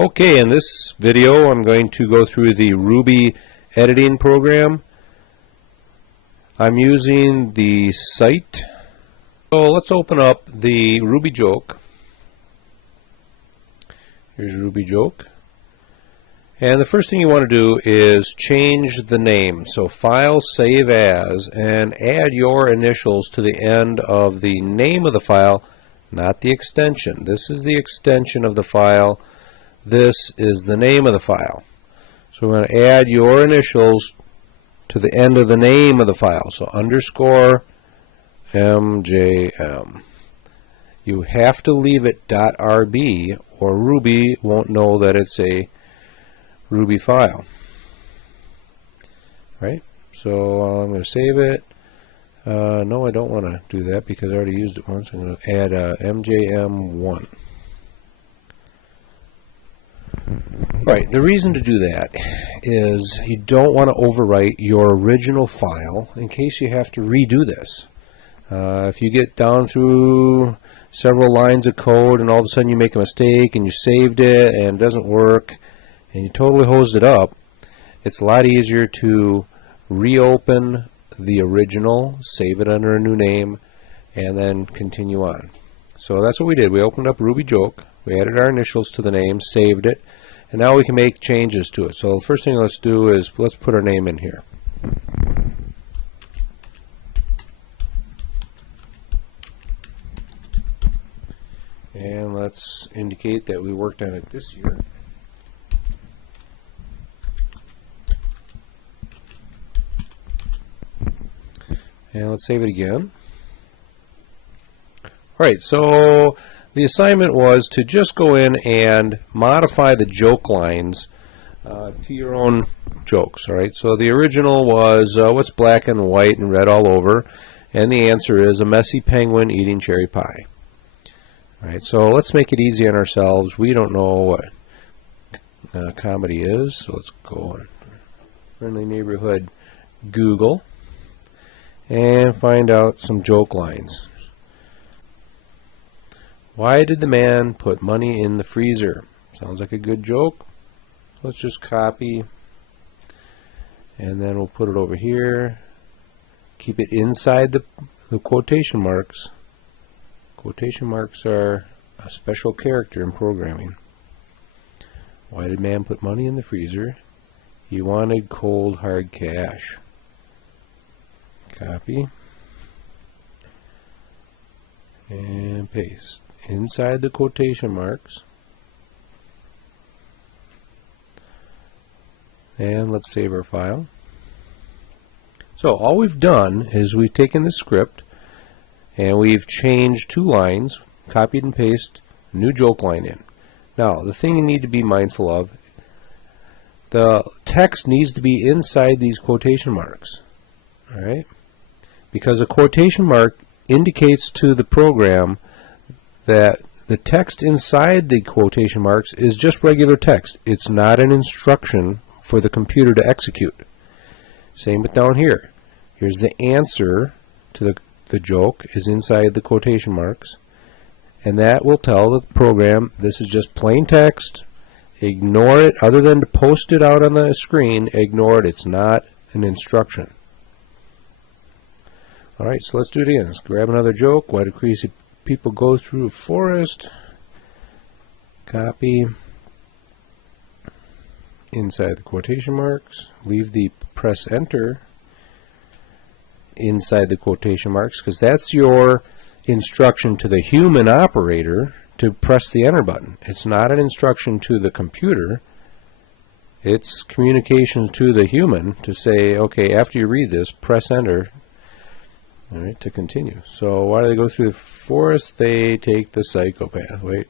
Okay, in this video I'm going to go through the Ruby editing program. I'm using the site. So let's open up the RubyJoke. Here's RubyJoke. And the first thing you want to do is change the name. So File, Save As, and add your initials to the end of the name of the file, not the extension. This is the extension of the file. This is the name of the file. So we're going to add your initials to the end of the name of the file. So underscore MJM. You have to leave it .rb or Ruby won't know that it's a Ruby file. Right? So I'm going to save it. No, I don't want to do that because I already used it once. I'm going to add MJM1. Right, the reason to do that is you don't want to overwrite your original file in case you have to redo this. If you get down through several lines of code and all of a sudden you make a mistake and you saved it and it doesn't work and you totally hosed it up, it's a lot easier to reopen the original, save it under a new name, and then continue on. So that's what we did. We opened up RubyJoke, we added our initials to the name, saved it, and now we can make changes to it. So the first thing let's do is let's put our name in here. And let's indicate that we worked on it this year. And let's save it again. Alright, so the assignment was to just go in and modify the joke lines to your own jokes. Alright, so the original was what's black and white and red all over, and the answer is a messy penguin eating cherry pie. Alright, so let's make it easy on ourselves. We don't know what comedy is, so let's go on Friendly Neighborhood Google and find out some joke lines. Why did the man put money in the freezer? Sounds like a good joke. Let's just copy and then we'll put it over here. Keep it inside the quotation marks. Quotation marks are a special character in programming. Why did man put money in the freezer? He wanted cold hard cash. Copy and paste inside the quotation marks, and let's save our file. So all we've done is we've taken the script and we've changed two lines, copied and pasted new joke line in. Now the thing you need to be mindful of, the text needs to be inside these quotation marks. Alright? Because a quotation mark indicates to the program that the text inside the quotation marks is just regular text. It's not an instruction for the computer to execute. Same with down here. Here's the answer to the joke is inside the quotation marks, and that will tell the program this is just plain text. Ignore it. Other than to post it out on the screen, ignore it. It's not an instruction. Alright, so let's do it again. Let's grab another joke. Why do crazy people go through a forest? Copy. Inside the quotation marks. Leave the press enter inside the quotation marks because that's your instruction to the human operator to press the enter button. It's not an instruction to the computer. It's communication to the human to say, okay, after you read this, press enter. Alright, to continue. So why do they go through the forest? They take the psychopath. Wait.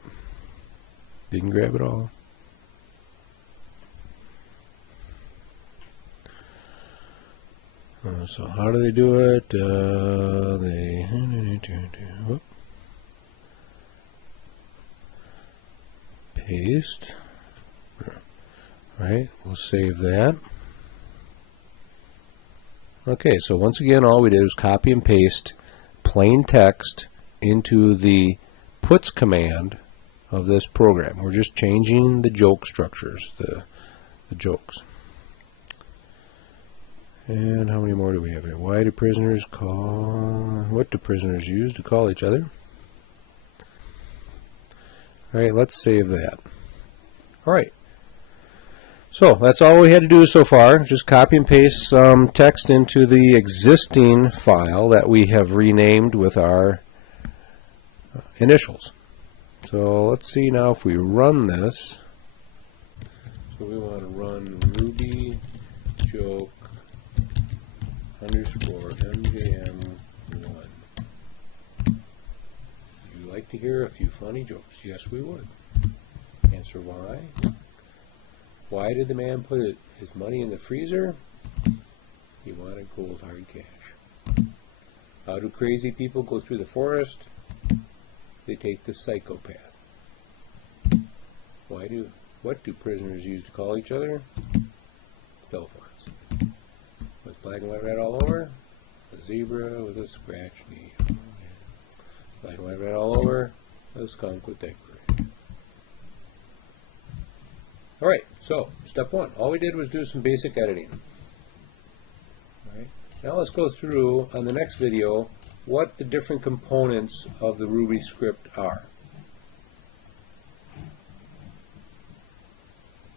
Didn't grab it all. So how do they do it? Whoop. Paste. Right, we'll save that. Okay, so once again all we did was copy and paste plain text into the puts command of this program. We're just changing the joke structures, the jokes. And how many more do we have here? What do prisoners use to call each other? Alright, let's save that. Alright. So, that's all we had to do so far. Just copy and paste some text into the existing file that we have renamed with our initials. So, let's see now if we run this. So, we want to run Ruby joke underscore MJM1. You like to hear a few funny jokes? Yes, we would. Answer why. Why did the man put his money in the freezer? He wanted cold hard cash. How do crazy people go through the forest? They take the psychopath. What do prisoners use to call each other? Cell phones. Was black and white red all over? A zebra with a scratched knee. Oh, yeah. Black and white red all over? A skunk with that gray. Alright, so step one. All we did was do some basic editing. Alright. Now let's go through on the next video what the different components of the Ruby script are.